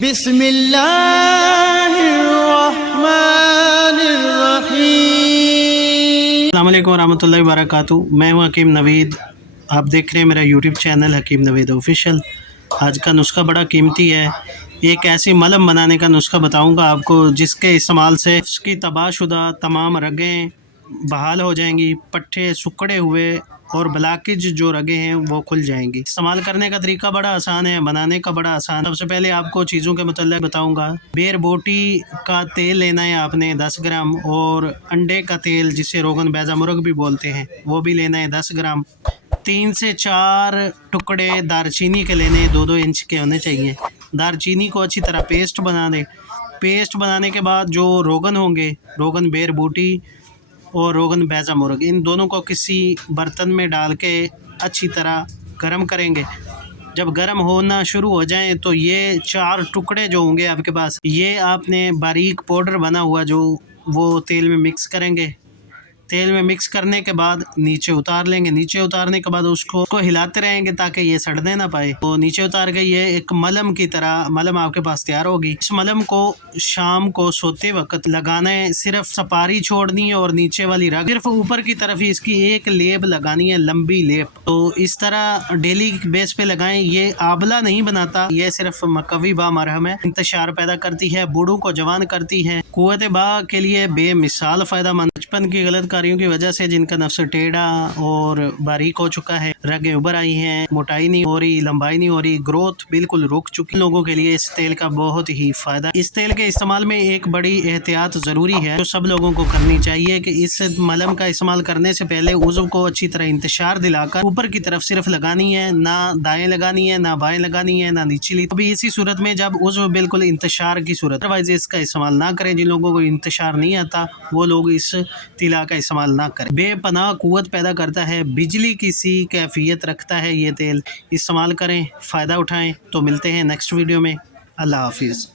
بسم اللہ الرحمن الرحیم۔ السلام علیکم ورحمۃ اللہ وبرکاتہ۔ میں ہوں حکیم نوید، آپ دیکھ رہے ہیں میرا یوٹیوب چینل حکیم نوید آفیشیل۔ آج کا نسخہ بڑا قیمتی ہے، ایک ایسی ملم بنانے کا نسخہ بتاؤں گا آپ کو جس کے استعمال سے اس کی تباہ شدہ تمام رگیں بحال ہو جائیں گی، پٹھے سکڑے ہوئے اور بلاکج جو رگیں ہیں وہ کھل جائیں گی۔ استعمال کرنے کا طریقہ بڑا آسان ہے، بنانے کا بڑا آسان۔ سب سے پہلے آپ کو چیزوں کے متعلق بتاؤں گا۔ بیر بوٹی کا تیل لینا ہے آپ نے 10 گرام، اور انڈے کا تیل جسے روغن بیضہ مرغ بھی بولتے ہیں وہ بھی لینا ہے 10 گرام۔ 3 سے 4 ٹکڑے دار چینی کے لینے، 2-2 انچ کے ہونے چاہیے۔ دار چینی کو اچھی طرح پیسٹ بنا دیں۔ پیسٹ بنانے کے بعد جو روغن ہوں گے، روغن بیر بوٹی اور روغن بیضہ مرغ، ان دونوں کو کسی برتن میں ڈال کے اچھی طرح گرم کریں گے۔ جب گرم ہونا شروع ہو جائیں تو یہ 4 ٹکڑے جو ہوں گے آپ کے پاس، یہ آپ نے باریک پاؤڈر بنا ہوا جو وہ تیل میں مکس کریں گے۔ تیل میں مکس کرنے کے بعد نیچے اتار لیں گے۔ نیچے اتارنے کے بعد اس کو ہلاتے رہیں گے تاکہ یہ سڑنے نہ پائے۔ تو نیچے اتار کے یہ ایک ملم کی طرح ملم آپ کے پاس تیار ہوگی۔ اس ملم کو شام کو سوتے وقت لگانا ہے، صرف سپاری چھوڑنی ہے اور نیچے والی رگ صرف اوپر کی طرف ہی اس کی ایک لیب لگانی ہے، لمبی لیب۔ تو اس طرح ڈیلی بیس پہ لگائیں۔ یہ آبلہ نہیں بناتا، یہ صرف مقوی با مرہم ہے، انتشار پیدا کرتی ہے، بوڑھوں کو جوان کرتی ہے، قوت با کے لیے بے مثال فائدہ مند۔ بچپن کی غلط کاریوں کی وجہ سے جن کا نفس ٹیڑھا اور باریک ہو چکا ہے، رگیں ابھر آئی ہیں، موٹائی نہیں ہو رہی، لمبائی نہیں ہو رہی، گروتھ بالکل رک چکی لوگوں کے لیے اس تیل کا بہت ہی فائدہ۔ اس تیل کے استعمال میں ایک بڑی احتیاط ضروری ہے جو سب لوگوں کو کرنی چاہیے کہ اس ملم کا استعمال کرنے سے پہلے عضو کو اچھی طرح انتشار دلا کر اوپر کی طرف صرف لگانی ہے، نہ دائیں لگانی ہے، نہ بائیں لگانی ہے، نہ نیچلی۔ ابھی اسی صورت میں جب عضو بالکل انتشار کی صورت، ادروائز اس کا استعمال نہ کریں۔ جن لوگوں کو انتشار نہیں آتا وہ لوگ اس طلا کا استعمال نہ کریں۔ بے پناہ قوت پیدا کرتا ہے، بجلی کی سی کیفیت رکھتا ہے یہ تیل، استعمال کریں، فائدہ اٹھائیں۔ تو ملتے ہیں نیکسٹ ویڈیو میں، اللہ حافظ۔